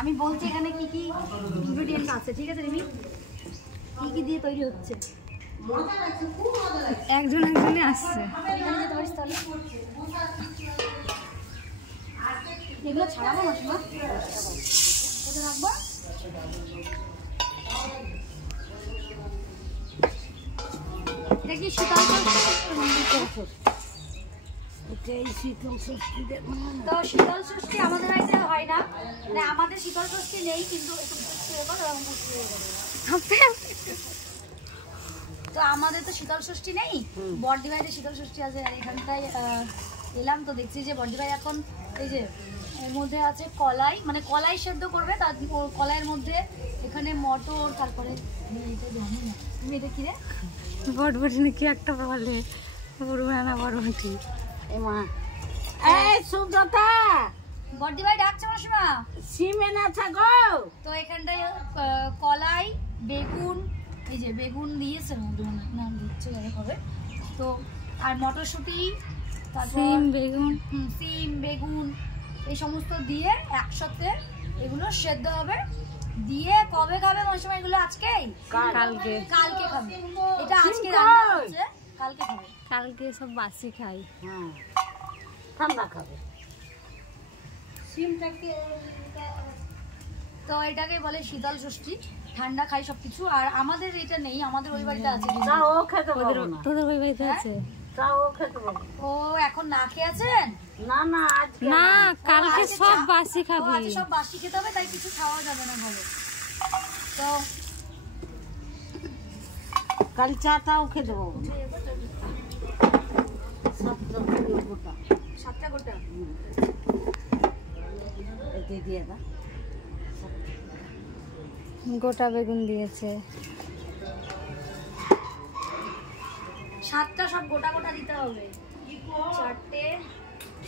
আমি বলছি এখানে কি কি ইনগ্রেডিয়েন্ট আছে, ঠিক আছে রিমি? কি কি দিয়ে তৈরি হচ্ছে? একজন একজনে আসছে। এখানে যেতে পারিস তাহলে? এগুলো ছাড়াবো মাসিমা, এটা রাখবো। এটা কি শীতল ষষ্ঠী? তো শীতল ষষ্ঠী আমাদের বাড়িতে হয় না, মানে আমাদের শীতল ষষ্ঠী নেই, কিন্তু তো আমাদের তো শীতল ষষ্ঠী নেই, বড়দি ভাইদের শীতল ষষ্ঠী আছে। আর এখানটায় এলাম তো দেখছি যে বড়দি ভাই এখন এই যে এর মধ্যে আছে কলাই, মানে কলাই সেদ্ধ করবে, তার কলাইয়ের মধ্যে এখানে মটর, তারপরে এটা কি রে বটবটি নাকি একটা বলে, পুরোনা বটবটি। বড়দি ভাই ডাকছে মাসিমা, সিমেন আছে গো। তো এখানটায় কলাই, বেগুন, এই যে বেগুন দিয়েছে না দিচ্ছে হবে তো, আর মটরশুঁটি, সিম বেগুন, সিম বেগুন এই সমস্ত দিয়ে একসাথে এগুলো সেদ্ধ হবে। দিয়ে কবে খাবে মাসিমা এগুলো? আজকেই? কালকে। কালকে খাবে এটা, আজকে রান্না হচ্ছে, কালকে খাবে। কালকে সব বাসি খাই, ঠান্ডা খাবে। সিমটাকে তো এটাকে বলে শীতল ষষ্ঠী, ঠান্ডা খাই সবকিছু। আর আমাদের এটা নেই, আমাদের ওই বাড়িতে আছে। তোদের ওই বাড়িতে আছে? ও এখন না খেয়ে আছেন? না, কালকে সব বাসি খাবি। আজকে সব বাসি খেতে হবে, তাই কিছু খাওয়া যাবে না ভালো। তো কাল চাটাও খেয়ে দেবো। 7টা গোটা গোটা বেগুন দিয়েছে। 7টা সব গোটা গোটা দিতে হবে। 4টে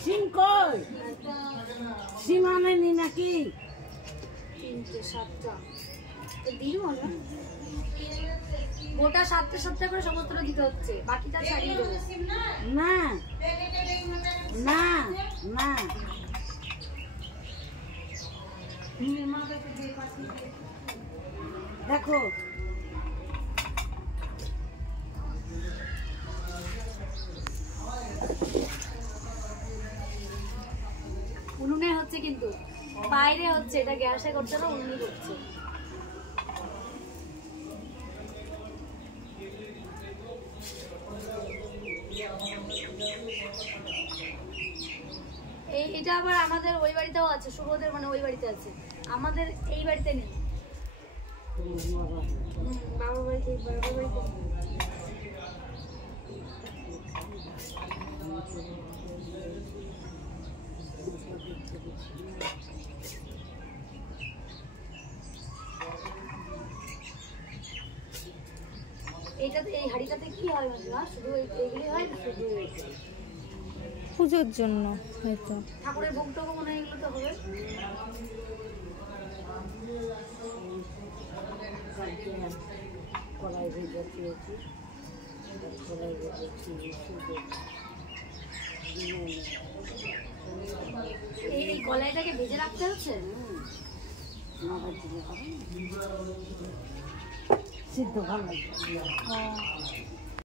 সিম কই? সিম আনেনি নাকি? 3টে 7টা দিও না, গোটা 7টে করে সমস্তটা দিতে হচ্ছে, বাকিটা ছাড়িয়ে দেবো। না না না, দেখো উনুনে হচ্ছে, কিন্তু বাইরে হচ্ছে, এটা গ্যাসে করছে না, উনুনে করছে। এটা আবার আমাদের ওই বাড়িতেও আছে, শুভদের মানে ওই বাড়িতে আছে, আমাদের এই বাড়িতে নেই। বাবার বাড়িতে এইটাতে, এই হাড়িটাতে কি হয় না, শুধু এইগুলি হয়, শুধু পুজোর জন্য হয়তো, ঠাকুরের ভোগ টোক মনে হয় এগুলো তো হবে। কলাই ভেজা খেয়েছি, কলাই ভেজেছি, এই কলাইটাকে ভেজে রাখতে হচ্ছে, সিদ্ধ ভালো লাগবে।